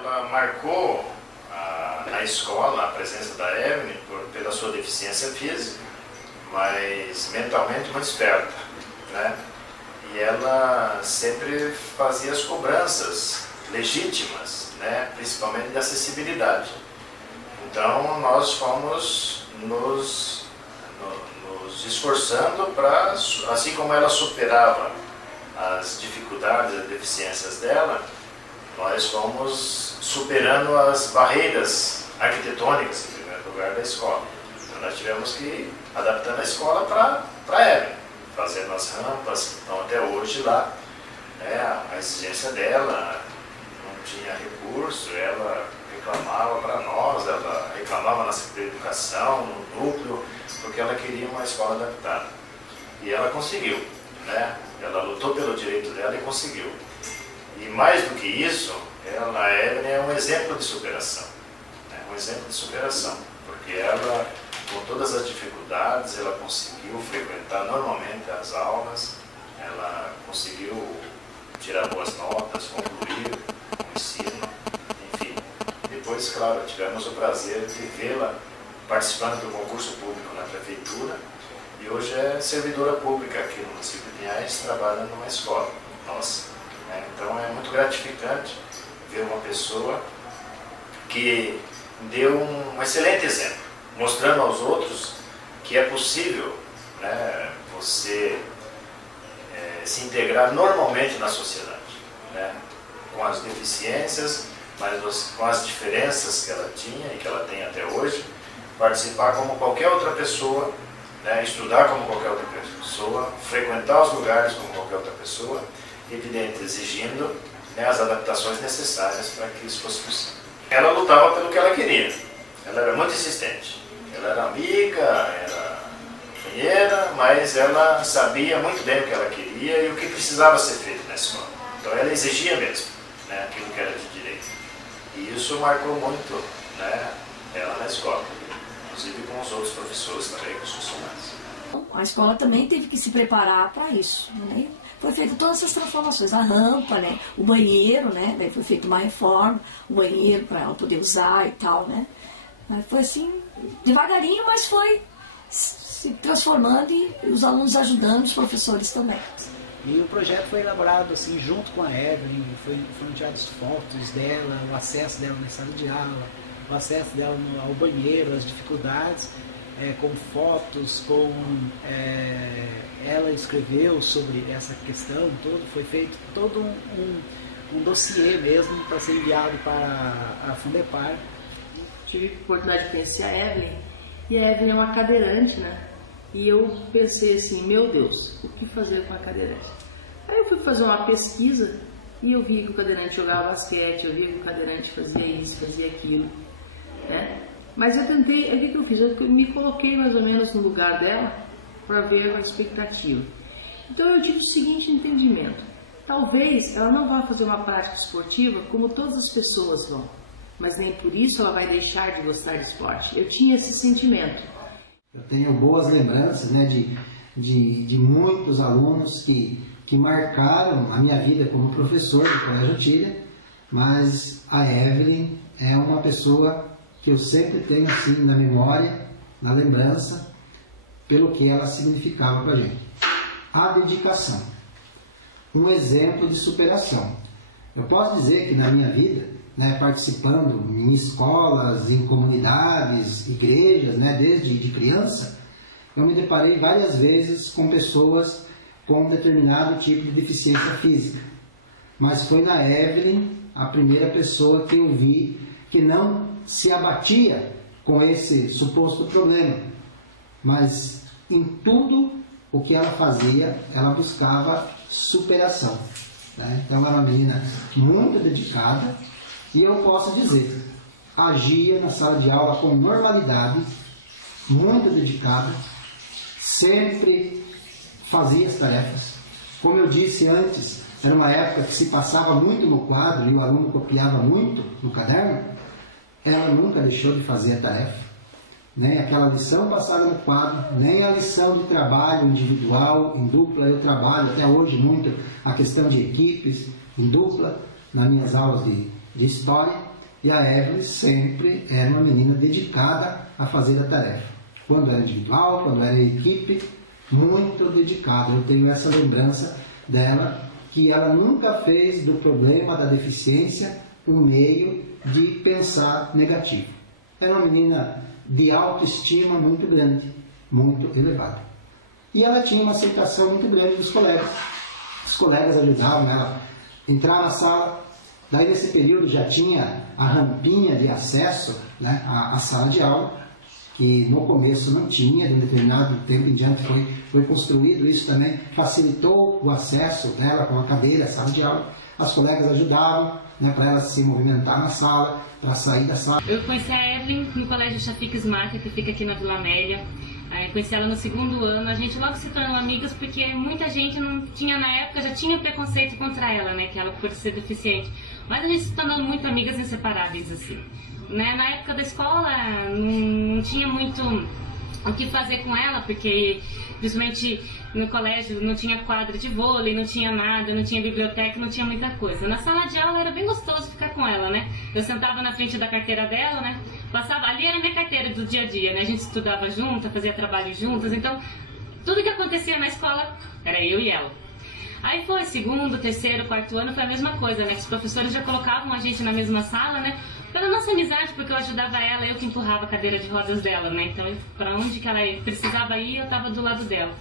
ela marcou na escola a presença da Evelyn pela sua deficiência física, mas mentalmente muito esperta, né? E ela sempre fazia as cobranças legítimas, né? Principalmente de acessibilidade. Então nós fomos nos esforçando para, assim como ela superava as dificuldades, as deficiências dela, nós fomos superando as barreiras arquitetônicas, em primeiro lugar, da escola. Então nós tivemos que ir adaptando a escola para ela, fazendo as rampas que estão até hoje lá. A exigência dela, não tinha recurso, ela reclamava para nós, ela reclamava na Secretaria de Educação, no núcleo, porque ela queria uma escola adaptada. E ela conseguiu, né? Ela lutou pelo direito dela e conseguiu. E mais do que isso, a Evelyn é um exemplo de superação. Um exemplo de superação, porque ela, com todas as dificuldades, ela conseguiu frequentar normalmente as aulas, ela conseguiu tirar boas notas, concluir o ensino, enfim. Depois, claro, tivemos o prazer de vê-la participando do concurso público na prefeitura e hoje é servidora pública aqui no município de Pinhais, trabalha numa escola nossa. Então é muito gratificante ver uma pessoa que deu um excelente exemplo, mostrando aos outros que é possível, né, você se integrar normalmente na sociedade, né, com as deficiências, mas com as diferenças que ela tinha e que ela tem até hoje, participar como qualquer outra pessoa, né, estudar como qualquer outra pessoa, frequentar os lugares como qualquer outra pessoa, evidente, exigindo, né, as adaptações necessárias para que isso fosse possível. Ela lutava pelo que ela queria, ela era muito insistente, ela era amiga, era companheira, mas ela sabia muito bem o que ela queria e o que precisava ser feito na escola. Então ela exigia mesmo, né, aquilo que era de direito. E isso marcou muito, né, ela na escola, inclusive com os outros professores também, com os funcionários. A escola também teve que se preparar para isso, né? Foi feito todas essas transformações, a rampa, né? O banheiro, né? Daí foi feita uma reforma, o banheiro para ela poder usar e tal, né? Mas foi assim, devagarinho, mas foi se transformando e os alunos ajudando, os professores também. E o projeto foi elaborado assim, junto com a Evelyn, foram tiradas fotos dela, o acesso dela na sala de aula, o acesso dela ao banheiro, as dificuldades, com fotos, ela escreveu sobre essa questão, foi feito todo um dossiê mesmo para ser enviado para a Fundepar. Tive a oportunidade de conhecer a Evelyn, e a Evelyn é uma cadeirante, né? E eu pensei assim, meu Deus, o que fazer com a cadeirante? Aí eu fui fazer uma pesquisa e eu vi que o cadeirante jogava basquete, eu vi que o cadeirante fazia isso, fazia aquilo, né? Mas eu tentei, o que eu fiz? Eu me coloquei mais ou menos no lugar dela para ver a expectativa. Então eu tive o seguinte entendimento: talvez ela não vá fazer uma prática esportiva como todas as pessoas vão, mas nem por isso ela vai deixar de gostar de esporte. Eu tinha esse sentimento. Eu tenho boas lembranças, né, de muitos alunos que marcaram a minha vida como professor do Colégio Otília, mas a Evelyn é uma pessoa que eu sempre tenho assim na memória, na lembrança, pelo que ela significava para a gente. A dedicação, um exemplo de superação. Eu posso dizer que na minha vida, né, participando em escolas, em comunidades, igrejas, né, desde de criança, eu me deparei várias vezes com pessoas com um determinado tipo de deficiência física. Mas foi na Evelyn a primeira pessoa que eu vi que não se abatia com esse suposto problema, mas em tudo o que ela fazia, ela buscava superação, né? Então ela era uma menina muito dedicada e eu posso dizer, agia na sala de aula com normalidade, muito dedicada, sempre fazia as tarefas. Como eu disse antes, era uma época que se passava muito no quadro e o aluno copiava muito no caderno. Ela nunca deixou de fazer a tarefa, nem aquela lição passada no quadro, nem a lição de trabalho individual, em dupla. Eu trabalho até hoje muito a questão de equipes, em dupla, nas minhas aulas de história. E a Evelyn sempre era uma menina dedicada a fazer a tarefa. Quando era individual, quando era equipe, muito dedicada. Eu tenho essa lembrança dela, que ela nunca fez do problema da deficiência um meio de pensar negativo. Era uma menina de autoestima muito grande, muito elevada. E ela tinha uma aceitação muito grande dos colegas. Os colegas ajudavam ela a entrar na sala. Daí, nesse período, já tinha a rampinha de acesso, né, à sala de aula, que no começo não tinha, de um determinado tempo em diante foi construído. Isso também facilitou o acesso dela com a cadeira à sala de aula. As colegas ajudavam, né, para ela se movimentar na sala, para sair da sala. Eu conheci a Evelyn no Colégio Chafiques Marca, que fica aqui na Vila Amélia. Eu conheci ela no 2º ano. A gente logo se tornou amigas porque muita gente não tinha, na época, já tinha preconceito contra ela, né, que ela por ser deficiente. Mas a gente se tornou muito amigas inseparáveis, assim. Né? Na época da escola não tinha muito o que fazer com ela, porque principalmente no colégio não tinha quadra de vôlei, não tinha nada, não tinha biblioteca, não tinha muita coisa. Na sala de aula era bem gostoso ficar com ela, né? Eu sentava na frente da carteira dela, né? Passava, ali era a minha carteira do dia a dia, né? A gente estudava junto, fazia trabalho juntas, então tudo que acontecia na escola era eu e ela. Aí foi 2º, 3º, 4º ano, foi a mesma coisa, né? Os professores já colocavam a gente na mesma sala, né? Pela nossa amizade, porque eu ajudava ela, eu que empurrava a cadeira de rodas dela, né? Então, para onde que ela precisava ir, eu estava do lado dela.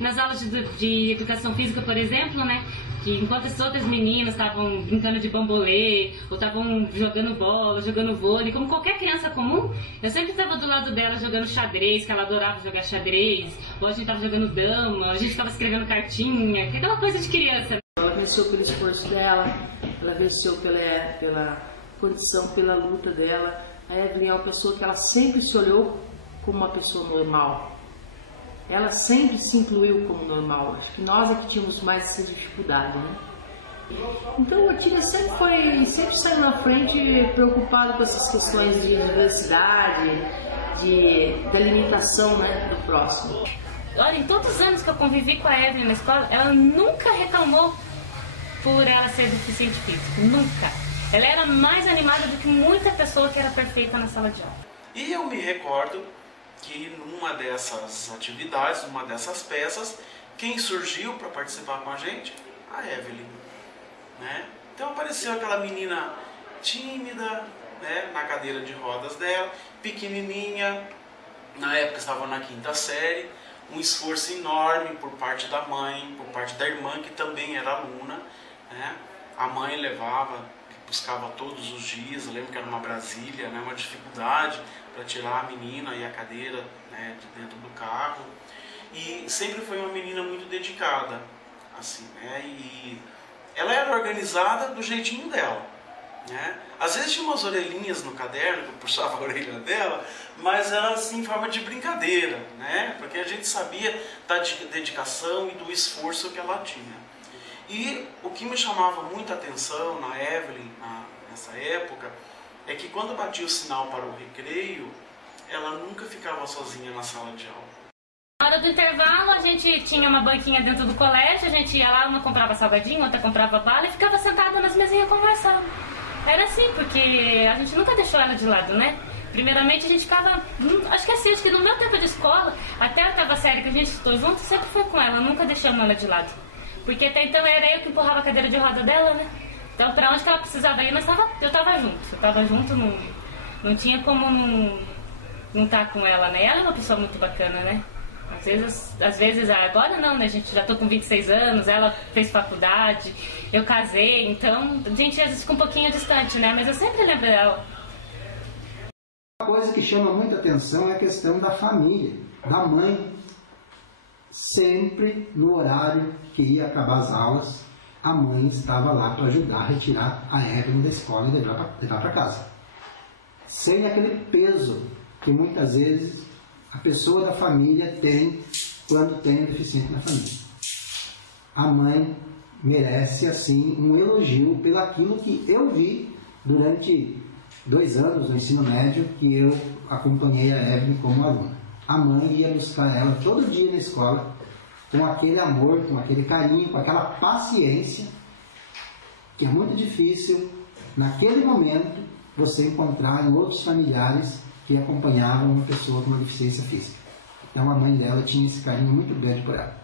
Nas aulas de educação física, por exemplo, né? Que enquanto as outras meninas estavam brincando de bambolê, ou estavam jogando bola, jogando vôlei, como qualquer criança comum, eu sempre estava do lado dela jogando xadrez, que ela adorava jogar xadrez, ou a gente estava jogando dama, a gente estava escrevendo cartinha, aquela coisa de criança. Ela venceu pelo esforço dela, ela venceu pela condição, pela luta dela. A Evelyn é uma pessoa que ela sempre se olhou como uma pessoa normal. Ela sempre se incluiu como normal. Acho que nós é que tínhamos mais essa dificuldade, né? Então a Tina sempre saiu na frente preocupada com essas questões de diversidade, da limitação, né, do próximo. Olha, em todos os anos que eu convivi com a Evelyn na escola, ela nunca reclamou por ela ser deficiente físico, nunca. Ela era mais animada do que muita pessoa que era perfeita na sala de aula. E eu me recordo que numa dessas atividades, numa dessas peças, quem surgiu para participar com a gente? A Evelyn, né? Então apareceu aquela menina tímida, né, na cadeira de rodas dela, pequenininha, na época estava na 5ª série, um esforço enorme por parte da mãe, por parte da irmã, que também era aluna, né? A mãe buscava todos os dias. Eu lembro que era uma Brasília, né, uma dificuldade para tirar a menina e a cadeira, né, de dentro do carro. E sempre foi uma menina muito dedicada, assim, né? E ela era organizada do jeitinho dela, né? Às vezes tinha umas orelhinhas no caderno, que eu puxava a orelha dela, mas era assim em forma de brincadeira, né? Porque a gente sabia da dedicação e do esforço que ela tinha. E o que me chamava muita atenção na Evelyn, nessa época, é que quando batia o sinal para o recreio, ela nunca ficava sozinha na sala de aula. Na hora do intervalo, a gente tinha uma banquinha dentro do colégio, a gente ia lá, uma comprava salgadinho, outra comprava bala e ficava sentada nas mesinhas conversando. Era assim, porque a gente nunca deixou ela de lado, né? Primeiramente a gente ficava, acho que no meu tempo de escola, até a 8ª série que a gente estudou junto, sempre foi com ela, nunca deixamos ela de lado. Porque até então era eu que empurrava a cadeira de roda dela, né? Então pra onde que ela precisava ir, eu tava junto, não tinha como não tá com ela, né? Ela é uma pessoa muito bacana, né? Às vezes agora não, né? A gente já tô com 26 anos, ela fez faculdade, eu casei, então a gente às vezes fica um pouquinho distante, né? Mas eu sempre lembro dela. Uma coisa que chama muita atenção é a questão da família, da mãe. Sempre no horário que ia acabar as aulas, a mãe estava lá para ajudar a retirar a Evelyn da escola e levar para casa. Sem aquele peso que muitas vezes a pessoa da família tem quando tem um deficiente na família. A mãe merece, assim, um elogio pelo aquilo que eu vi durante 2 anos no ensino médio, que eu acompanhei a Evelyn como aluna. A mãe ia buscar ela todo dia na escola, com aquele amor, com aquele carinho, com aquela paciência, que é muito difícil, naquele momento, você encontrar em outros familiares que acompanhavam uma pessoa com uma deficiência física. Então a mãe dela tinha esse carinho muito grande por ela.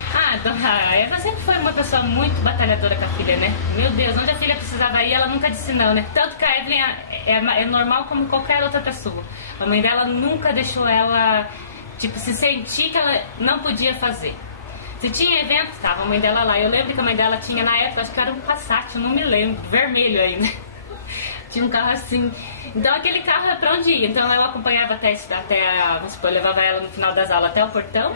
A Eva sempre foi uma pessoa muito batalhadora com a filha, né? Meu Deus, onde a filha precisava ir, ela nunca disse não, né? Tanto que a Evelyn é normal como qualquer outra pessoa. A mãe dela nunca deixou ela, tipo, se sentir que ela não podia fazer. Se tinha evento, estava a mãe dela lá. Eu lembro que a mãe dela tinha na época, acho que era um Passat, eu não me lembro, vermelho ainda. Tinha um carro assim. Então aquele carro era pra onde ia. Então eu acompanhava até vamos supor, eu levava ela no final das aulas até o portão.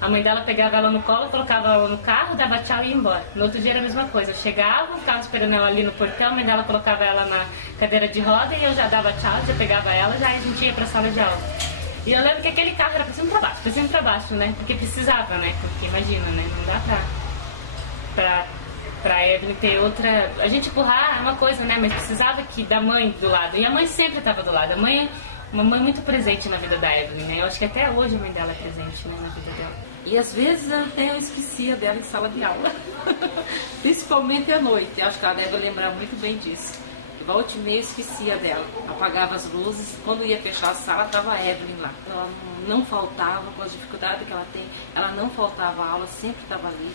A mãe dela pegava ela no colo, colocava ela no carro, dava tchau e ia embora. No outro dia era a mesma coisa. Eu chegava, ficava esperando ela ali no portão, a mãe dela colocava ela na cadeira de roda e eu já dava tchau, já pegava ela, já a gente ia pra sala de aula. E eu lembro que aquele carro era pra cima e pra baixo, né? Porque precisava, né? Porque imagina, né? Não dá pra Evelyn ter outra... A gente empurrar é uma coisa, né? Mas precisava da mãe do lado. E a mãe sempre estava do lado. A mãe... Uma mãe muito presente na vida da Evelyn, né? Eu acho que até hoje a mãe dela é presente, né, na vida dela. E às vezes até eu esquecia dela em sala de aula. Principalmente à noite. Eu acho que ela deve lembrar muito bem disso. Volta e meia eu esquecia dela. Apagava as luzes. Quando ia fechar a sala, estava a Evelyn lá. Ela não faltava, com as dificuldades que ela tem. Ela não faltava a aula, sempre estava ali.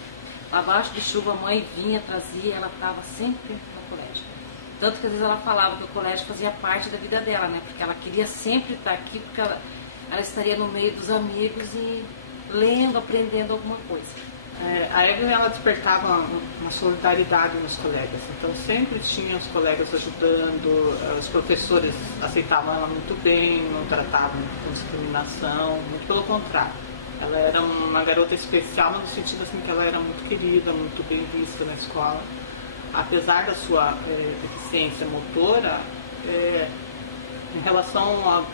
Abaixo de chuva, a mãe vinha, trazia. Ela estava sempre no colégio. Tanto que às vezes ela falava que o colégio fazia parte da vida dela, né? Porque ela queria sempre estar aqui, porque ela estaria no meio dos amigos e lendo, aprendendo alguma coisa. A Evelyn, ela despertava uma solidariedade nos colegas. Então sempre tinha os colegas ajudando, os professores aceitavam ela muito bem, não tratavam com discriminação, muito pelo contrário. Ela era uma garota especial no sentido assim que ela era muito querida, muito bem vista na escola. Apesar da sua deficiência motora, em relação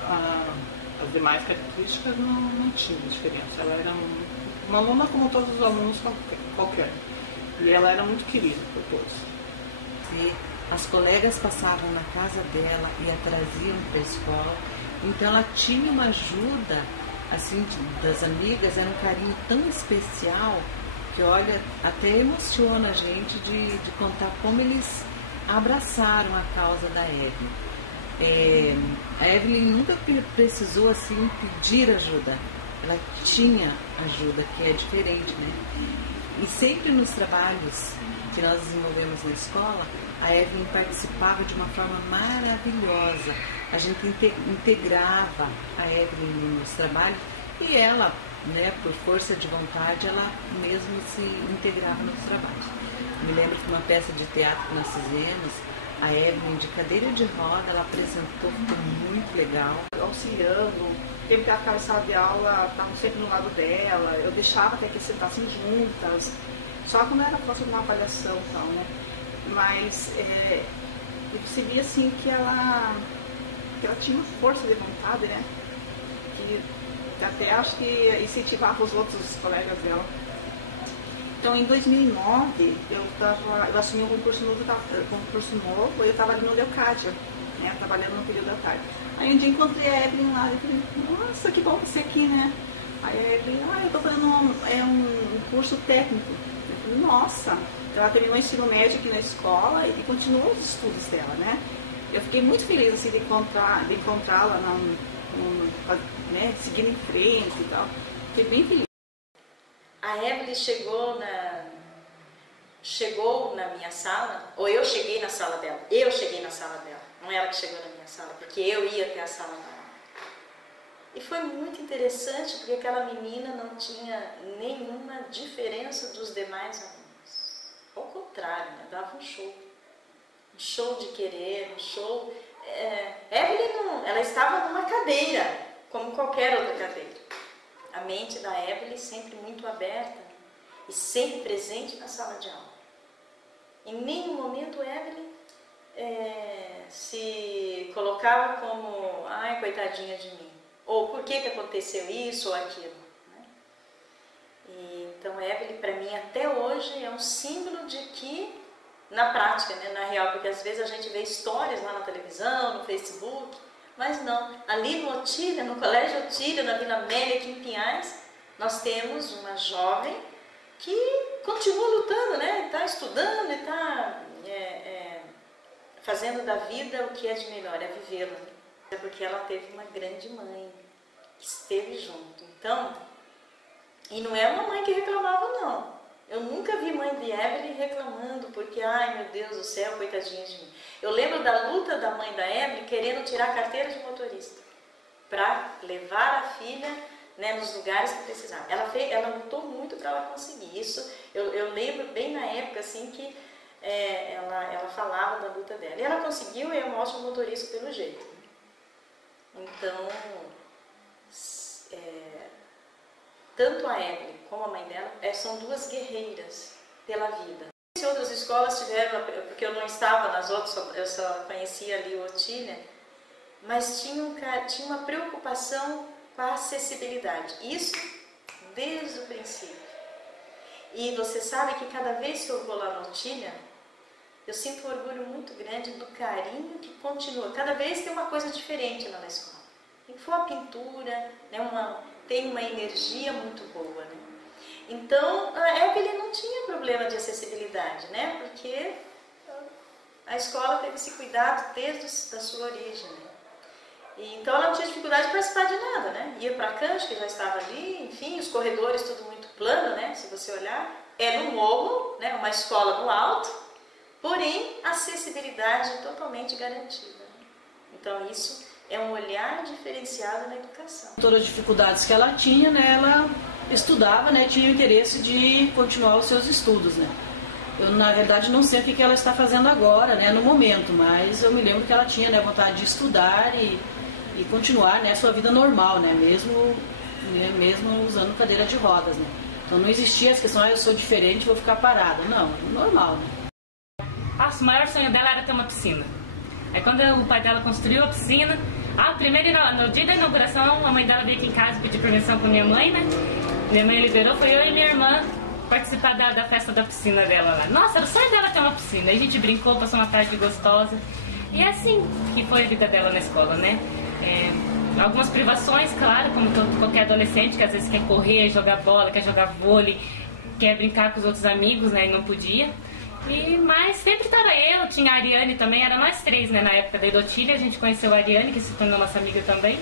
às demais características, não tinha diferença. Ela era uma aluna como todos os alunos qualquer. E ela era muito querida por todos. E as colegas passavam na casa dela e a traziam para a escola. Então ela tinha uma ajuda assim, das amigas, era um carinho tão especial que, olha, até emociona a gente de contar como eles abraçaram a causa da Evelyn. A Evelyn nunca precisou assim pedir ajuda, ela tinha ajuda, que é diferente, né? E sempre nos trabalhos que nós desenvolvemos na escola, a Evelyn participava de uma forma maravilhosa. A gente integrava a Evelyn nos trabalhos e ela, né, por força de vontade, ela mesmo se integrava nos trabalhos. Me lembro que uma peça de teatro que nós fizemos, a Evelyn de cadeira de roda, ela apresentou, ficou muito legal. Auxiliando, teve que ela sala de aula, estavam sempre no lado dela, eu deixava até que sentassem juntas, só quando era próximo de uma avaliação e tal, né? Mas eu percebi assim que ela tinha uma força de vontade, né? Que até acho que incentivava os outros colegas dela. Então, em 2009, eu assumi um concurso novo, eu estava ali no Leocádia, né, trabalhando no período da tarde. Aí um dia encontrei a Evelyn lá e falei, nossa, que bom você aqui, né? Aí a Evelyn, eu estou fazendo um curso técnico. Eu falei, nossa, ela terminou o ensino médio aqui na escola e continuou os estudos dela, né? Eu fiquei muito feliz assim, de encontrá-la, né, seguindo em frente e tal. Fiquei bem feliz. A Evelyn chegou na minha sala, ou eu cheguei na sala dela. Eu cheguei na sala dela, não ela que chegou na minha sala, porque eu ia até a sala dela. E foi muito interessante, porque aquela menina não tinha nenhuma diferença dos demais alunos. Ao contrário, né? Dava um show de querer, um show... Evelyn, ela estava numa cadeira, como qualquer outra cadeira. A mente da Evelyn sempre muito aberta, né? E sempre presente na sala de aula. Em nenhum momento Evelyn se colocava como, ai, coitadinha de mim, ou por que aconteceu isso ou aquilo, né? Então Evelyn, para mim, até hoje é um símbolo de que, na prática, né, na real, porque às vezes a gente vê histórias lá na televisão, no Facebook, mas não, ali no Otília, no Colégio Otília, na Vila Amélia, aqui em Pinhais, nós temos uma jovem que continua lutando, né? Está estudando, está fazendo da vida o que é de melhor, é vivê-la. É porque ela teve uma grande mãe que esteve junto. Então, e não é uma mãe que reclamava, não. Eu nunca vi mãe de Evelyn reclamando porque, ai meu Deus do céu, coitadinha de mim. Eu lembro da luta da mãe da Evelyn querendo tirar a carteira de motorista para levar a filha, né, nos lugares que precisava. Ela lutou muito para ela conseguir isso. Eu lembro bem na época assim que ela falava da luta dela. E ela conseguiu e é um ótimo motorista pelo jeito. Então, tanto a Evelyn como a mãe dela são duas guerreiras pela vida. Se outras escolas tiveram, porque eu não estava nas outras, eu só conhecia ali o Otília, mas tinha uma preocupação com a acessibilidade. Isso desde o princípio. E você sabe que cada vez que eu vou lá no Otília, eu sinto um orgulho muito grande do carinho que continua. Cada vez tem uma coisa diferente lá na escola. E for a pintura, né, tem uma energia muito boa, né? Então, a Evelyn não tinha problema de acessibilidade, né? Porque a escola teve esse cuidado desde a sua origem, né? E, então, ela não tinha dificuldade de participar de nada, né? Ia para a cancha, que já estava ali, enfim, os corredores tudo muito plano, né? Se você olhar, é no morro, né? Uma escola no alto, porém, acessibilidade totalmente garantida. Então, isso é um olhar diferenciado na educação. Todas as dificuldades que ela tinha, né, ela estudava, né, tinha o interesse de continuar os seus estudos, né. Eu, na verdade, não sei o que ela está fazendo agora, né, no momento, mas eu me lembro que ela tinha, né, vontade de estudar e continuar, né, a sua vida normal, né, mesmo usando cadeira de rodas, né. Então não existia essa questão, eu sou diferente, vou ficar parada. Não, normal, né. O maior sonho dela era ter uma piscina. Aí quando o pai dela construiu a piscina, no dia da inauguração, a mãe dela veio aqui em casa pedir permissão com minha mãe, né? Minha mãe liberou, foi eu e minha irmã participar da festa da piscina dela lá. Nossa, era o sonho dela ter uma piscina. Aí a gente brincou, passou uma tarde gostosa. E é assim que foi a vida dela na escola, né? Algumas privações, claro, como qualquer adolescente que às vezes quer correr, jogar bola, quer jogar vôlei, quer brincar com os outros amigos, né? E não podia. Mas sempre estava eu, tinha a Ariane também, era nós três, né? Na época da Otília, a gente conheceu a Ariane, que se tornou nossa amiga também.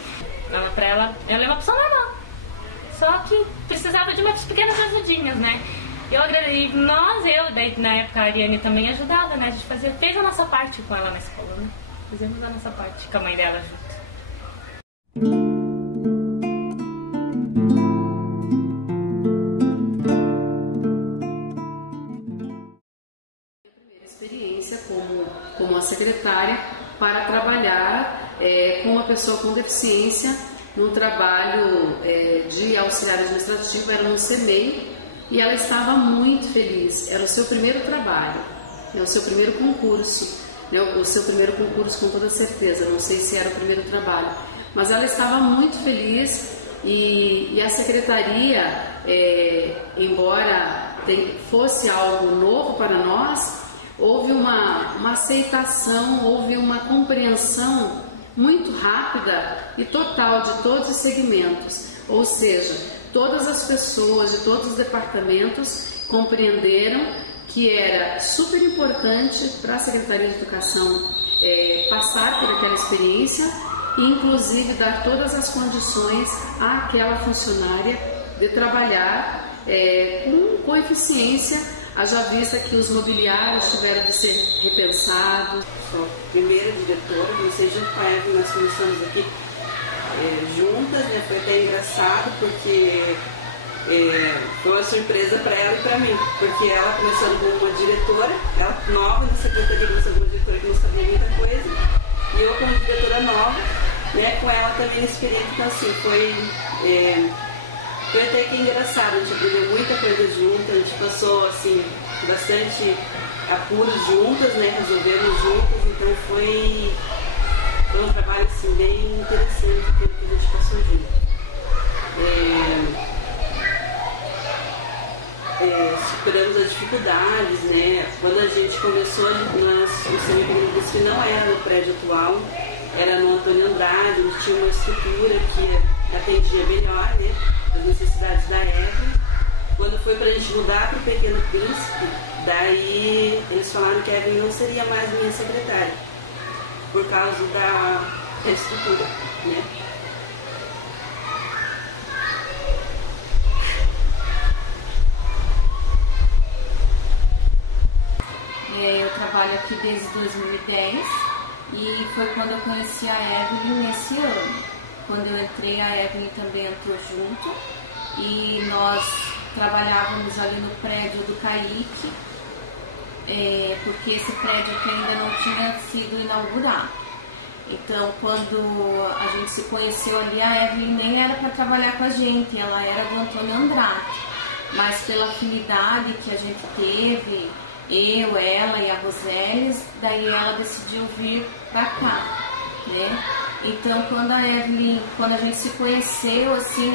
Pra ela é uma pessoa normal, só que precisava de umas pequenas ajudinhas, né? Daí na época a Ariane também ajudava, né? A gente fez a nossa parte com ela na escola, né? Fizemos a nossa parte com a mãe dela junto. Como a secretária para trabalhar com uma pessoa com deficiência no trabalho de auxiliar administrativo, era no CEMEI, e ela estava muito feliz. Era o seu primeiro trabalho, o seu primeiro concurso, né, o seu primeiro concurso com toda certeza, não sei se era o primeiro trabalho, mas ela estava muito feliz e a secretaria, embora fosse algo novo para nós, houve uma aceitação, houve uma compreensão muito rápida e total de todos os segmentos. Ou seja, todas as pessoas de todos os departamentos compreenderam que era super importante para a Secretaria de Educação passar por aquela experiência e inclusive dar todas as condições àquela funcionária de trabalhar com eficiência. Haja vista que os mobiliários tiveram de ser repensados. Sou primeira diretora, comecei junto com a Eva, nós começamos aqui juntas, né? Foi até engraçado porque foi uma surpresa para ela e para mim, porque ela começando como uma diretora, ela nova na secretaria, começando como diretora que não sabia muita coisa, e eu como diretora nova, né? Com ela também experiente, então assim, foi até que engraçado, a gente aprendeu muita coisa junto, a gente passou assim, bastante apuros juntas, né, resolvemos juntas, então foi um trabalho assim, bem interessante que a gente passou junto. Superamos as dificuldades, né, quando a gente começou, o CEMEI não era no prédio atual, era no Antônio Andrade, onde tinha uma estrutura que atendia melhor, né, as necessidades da Evelyn. Quando foi para a gente mudar para o Pequeno Príncipe, daí eles falaram que a Evelyn não seria mais minha secretária, por causa da estrutura, né? Eu trabalho aqui desde 2010 e foi quando eu conheci a Evelyn nesse ano. Quando eu entrei, a Evelyn também entrou junto e nós trabalhávamos ali no prédio do Kaique, porque esse prédio aqui ainda não tinha sido inaugurado. Então, quando a gente se conheceu ali, a Evelyn nem era para trabalhar com a gente, ela era do Antônio Andrade. Mas pela afinidade que a gente teve, eu, ela e a Rosélis, daí ela decidiu vir para cá, né? Então, quando a gente se conheceu, assim,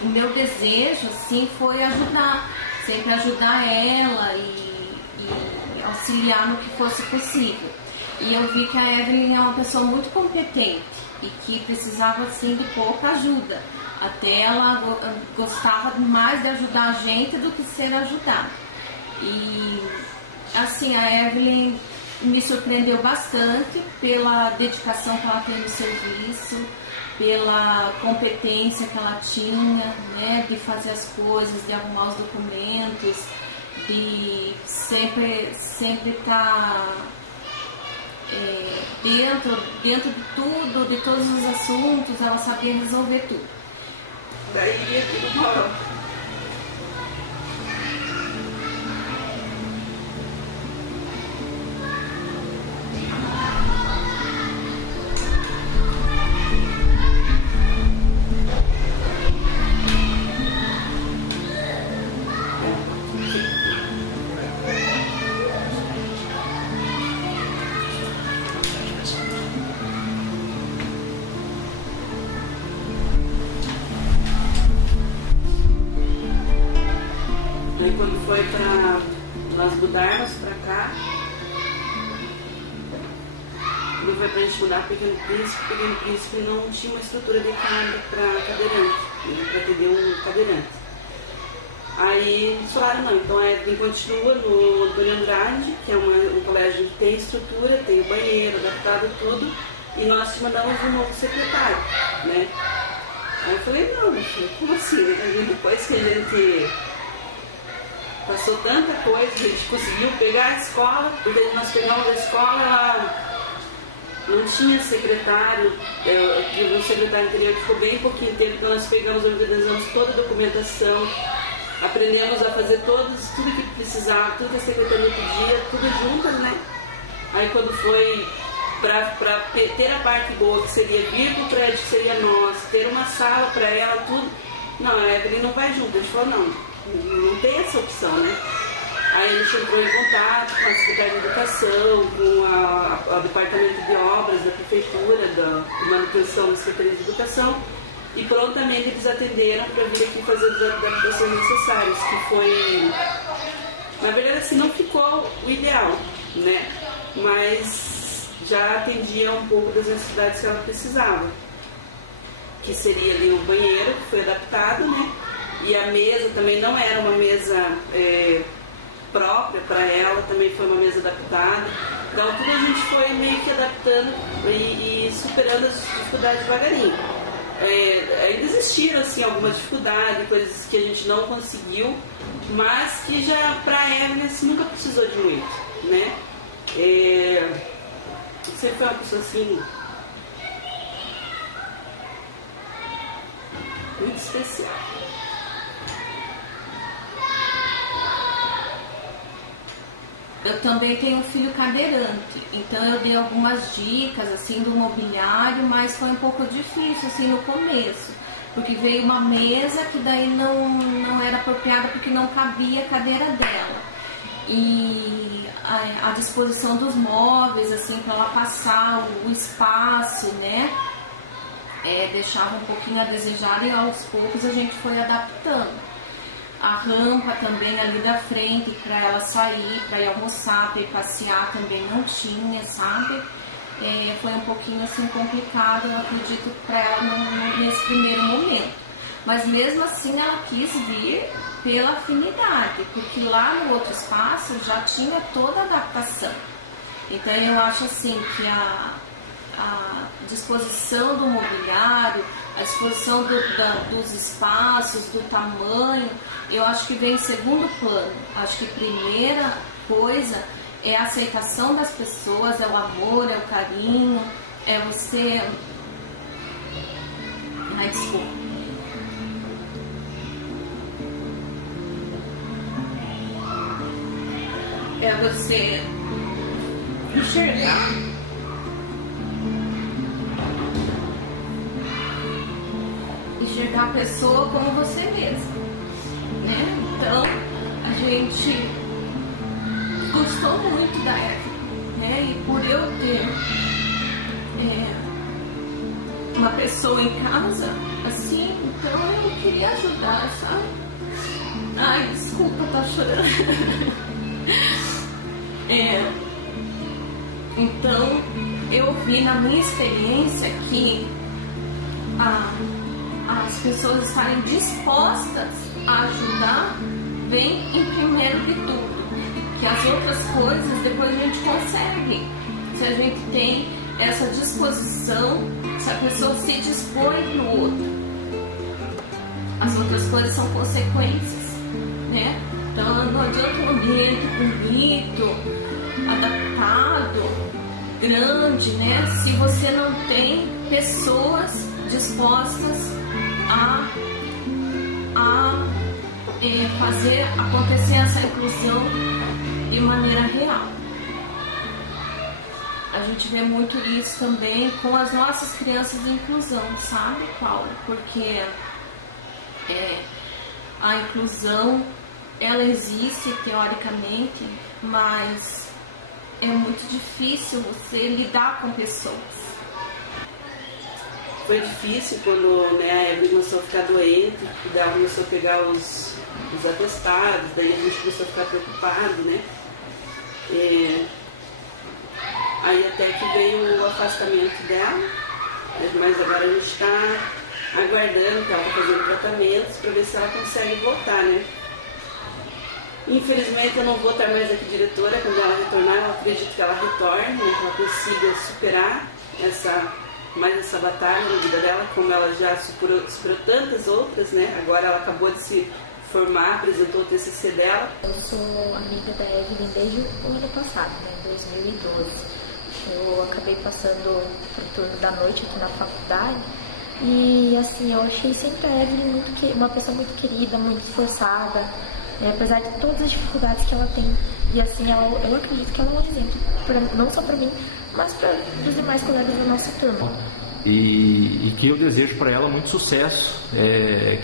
o meu desejo, assim, foi ajudar, sempre ajudar ela e auxiliar no que fosse possível. E eu vi que a Evelyn é uma pessoa muito competente e que precisava, assim, de pouca ajuda. Até ela gostava mais de ajudar a gente do que ser ajudada. E, assim, a Evelyn me surpreendeu bastante pela dedicação que ela tem no serviço, pela competência que ela tinha, né, de fazer as coisas, de arrumar os documentos, de sempre estar dentro de tudo, de todos os assuntos, ela sabia resolver tudo. Daí aqui no Morão. Quando foi para nós mudarmos para cá, quando foi para a gente mudar para Pequeno Príncipe não tinha uma estrutura adequada para cadeirante, para atender um cadeirante. Aí eles falaram, não, então a Evelyn continua no Antônio Andrade, que é um colégio que tem estrutura, tem o banheiro, adaptado tudo, e nós te mandamos um novo secretário, né? Aí eu falei, não, como assim? Depois que a gente passou tanta coisa, a gente conseguiu pegar a escola, porque nós pegamos a escola, ela não tinha secretário, o secretário anterior ficou bem pouquinho tempo, então nós pegamos, organizamos toda a documentação, aprendemos a fazer tudo que precisava, tudo que a secretaria pedia, tudo juntas, né? Aí quando foi para ter a parte boa, que seria vir para o prédio, que seria nosso, ter uma sala para ela, tudo, não, a Evelyn não vai junto, a gente falou, não tem essa opção, né? Aí a gente entrou em contato com a Secretaria de Educação, com o Departamento de Obras da Prefeitura, da manutenção da Secretaria de Educação, e prontamente eles atenderam para vir aqui fazer as adaptações necessárias, que foi, na verdade, assim, não ficou o ideal, né? Mas já atendia um pouco das necessidades que ela precisava, que seria ali um banheiro, que foi adaptado, né? E a mesa também não era uma mesa própria para ela, também foi uma mesa adaptada. Então tudo a gente foi meio que adaptando e superando as dificuldades devagarinho. Ainda existiram assim, algumas dificuldades, coisas que a gente não conseguiu, mas que já para a Evelyn assim, nunca precisou de muito, né? Você foi uma pessoa assim muito especial. Eu também tenho um filho cadeirante, então eu dei algumas dicas assim do mobiliário, mas foi um pouco difícil assim no começo, porque veio uma mesa que daí não era apropriada porque não cabia a cadeira dela. E a disposição dos móveis, assim, para ela passar o espaço, né, deixava um pouquinho a desejar e aos poucos a gente foi adaptando. A rampa também ali da frente para ela sair, para ir almoçar, para ir passear também não tinha, sabe? Foi um pouquinho assim complicado, eu acredito, para ela nesse primeiro momento. Mas mesmo assim ela quis vir pela afinidade, porque lá no outro espaço já tinha toda a adaptação. Então eu acho assim que a disposição do mobiliário, a disposição dos espaços, do tamanho, eu acho que vem em segundo plano. Acho que a primeira coisa é a aceitação das pessoas, é o amor, é o carinho, é você... Ai, desculpa. É você enxergar a pessoa como você mesmo, né? Então, a gente gostou muito da Evelyn, né? E por eu ter uma pessoa em casa, assim, então eu queria ajudar, sabe? Ai, desculpa, tá chorando. Então, eu vi na minha experiência que as pessoas estarem dispostas a ajudar vem em primeiro de tudo. Que as outras coisas depois a gente consegue. Se a gente tem essa disposição, se a pessoa se dispõe para o outro. As outras coisas são consequências, né? Então não adianta um ambiente bonito, adaptado, grande, né? Se você não tem pessoas dispostas a fazer acontecer essa inclusão de maneira real. A gente vê muito isso também com as nossas crianças de inclusão, sabe, Paulo? Porque a inclusão, ela existe teoricamente, mas é muito difícil você lidar com pessoas. Foi difícil quando, né, a Evelyn começou a ficar doente, daí ela começou a pegar os atestados, daí a gente começou a ficar preocupado, né? Aí até que veio o afastamento dela, mas agora a gente está aguardando que ela está fazendo tratamentos para ver se ela consegue voltar, né? Infelizmente eu não vou estar mais aqui diretora. Quando ela retornar, eu acredito que ela retorne, né, que ela consiga superar mais essa batalha na vida dela, como ela já superou tantas outras, né? Agora ela acabou de se formar, apresentou o TCC dela. Eu sou amiga da Evelyn desde o ano passado, né, 2012. Eu acabei passando o turno da noite aqui na faculdade e, assim, eu achei sempre a Evelyn uma pessoa muito querida, muito esforçada, apesar de todas as dificuldades que ela tem. E, assim, eu acredito que ela é um exemplo, não só para mim, mas para os demais colegas da nossa turma. E que eu desejo para ela muito sucesso,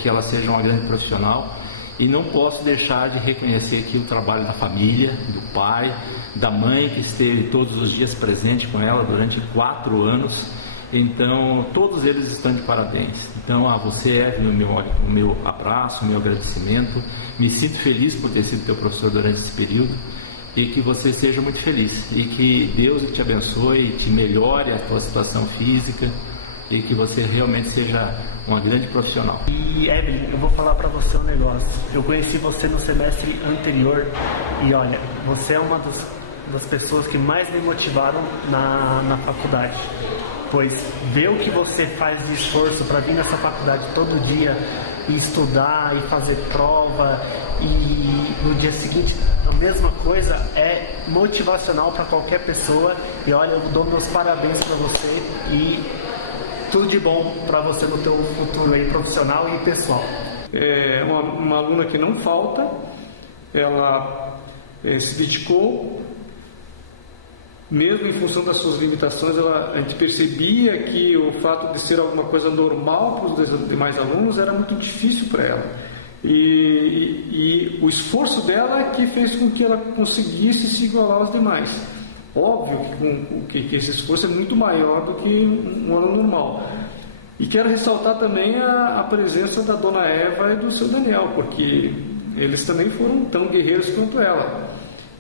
que ela seja uma grande profissional. E não posso deixar de reconhecer aqui o trabalho da família, do pai, da mãe que esteve todos os dias presente com ela durante 4 anos. Então, todos eles estão de parabéns. Então, a você, Evelyn, o meu abraço, o meu agradecimento. Me sinto feliz por ter sido teu professor durante esse período e que você seja muito feliz. E que Deus te abençoe, te melhore a tua situação física e que você realmente seja uma grande profissional. E Evelyn, eu vou falar para você um negócio. Eu conheci você no semestre anterior e olha, você é uma das pessoas que mais me motivaram na faculdade. Pois ver o que você faz de esforço para vir nessa faculdade todo dia e estudar e fazer prova e no dia seguinte a mesma coisa é motivacional para qualquer pessoa. E olha, eu dou meus parabéns para você e tudo de bom para você no teu futuro aí, profissional e pessoal. É uma aluna que não falta, ela se dedicou, mesmo em função das suas limitações, a gente percebia que o fato de ser alguma coisa normal para os demais alunos era muito difícil para ela. E o esforço dela é que fez com que ela conseguisse se igualar aos demais. Óbvio que esse esforço é muito maior do que um aluno normal. E quero ressaltar também a presença da dona Eva e do seu Daniel, porque eles também foram tão guerreiros quanto ela.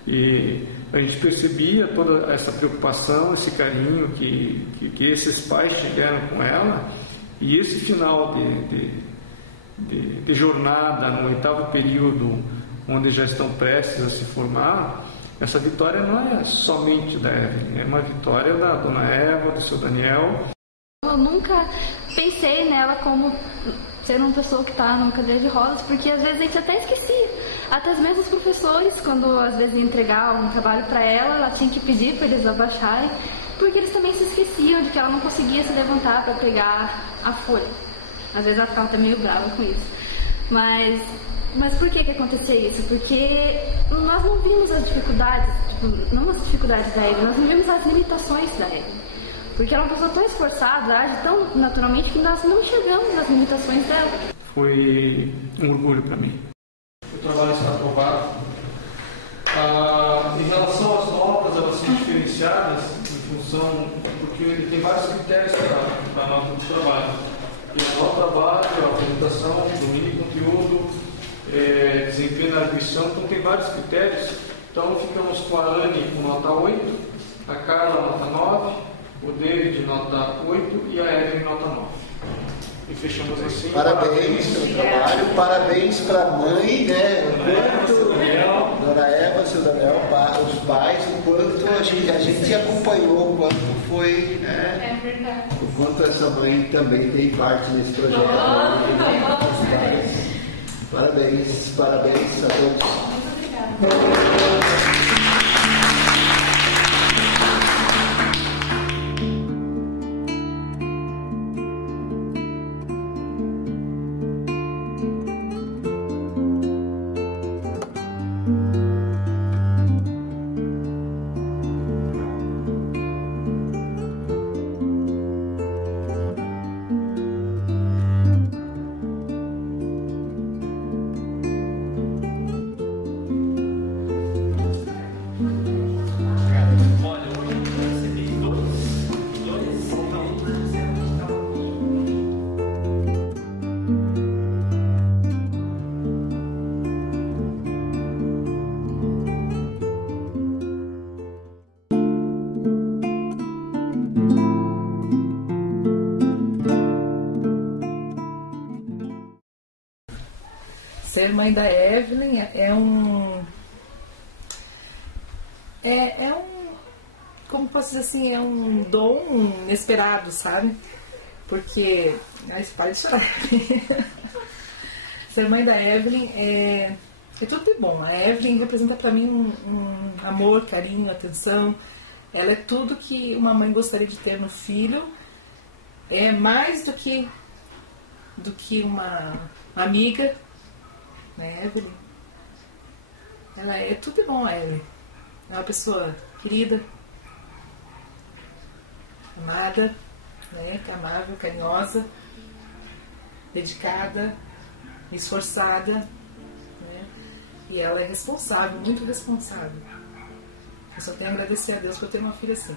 E a gente percebia toda essa preocupação, esse carinho que esses pais tiveram com ela. E esse final de jornada no 8º período, onde já estão prestes a se formar, essa vitória não é somente da Evelyn, é uma vitória da dona Eva, do seu Daniel. Eu nunca pensei nela como ser uma pessoa que está numa cadeira de rodas, porque às vezes a gente até esquecia. Até mesmo os professores, quando às vezes ia entregar um trabalho para ela tinha que pedir para eles abaixarem, porque eles também se esqueciam de que ela não conseguia se levantar para pegar a folha. Às vezes ela ficava até meio brava com isso. Mas por que acontecia isso? Porque nós não vimos as dificuldades, não as dificuldades da Evelyn, nós não vimos as limitações da Evelyn. Porque ela é uma pessoa tão esforçada, age tão naturalmente que nós não chegamos nas limitações dela. Foi um orgulho para mim. O trabalho está aprovado. Em relação às notas, elas são diferenciadas em função, porque ele tem vários critérios para a nota do trabalho. Tem o trabalho, a apresentação, domínio de conteúdo, desempenho na lição, então tem vários critérios. Então ficamos com a Anne com nota 8, a Carla nota 9, o David nota 8 e a Evelyn nota 9. E fechamos assim. Parabéns pelo trabalho, parabéns para a mãe, né? Dona Eva, seu Daniel, os pais, o quanto a gente acompanhou, o quanto foi, né? É verdade. O quanto essa mãe também tem parte nesse projeto. Parabéns, parabéns a todos. Muito obrigada. Ser mãe da Evelyn é um, como posso dizer assim, é um dom inesperado, sabe? Porque, para de chorar. Ser mãe da Evelyn é tudo de bom. A Evelyn representa para mim um amor, carinho, atenção. Ela é tudo que uma mãe gostaria de ter no filho. É mais do que uma amiga, né, Evelyn? Ela é tudo de bom, a Evelyn. É uma pessoa querida, amada, né, amável, carinhosa, dedicada, esforçada, né? E ela é responsável, muito responsável. Eu só tenho a agradecer a Deus por ter uma filha assim.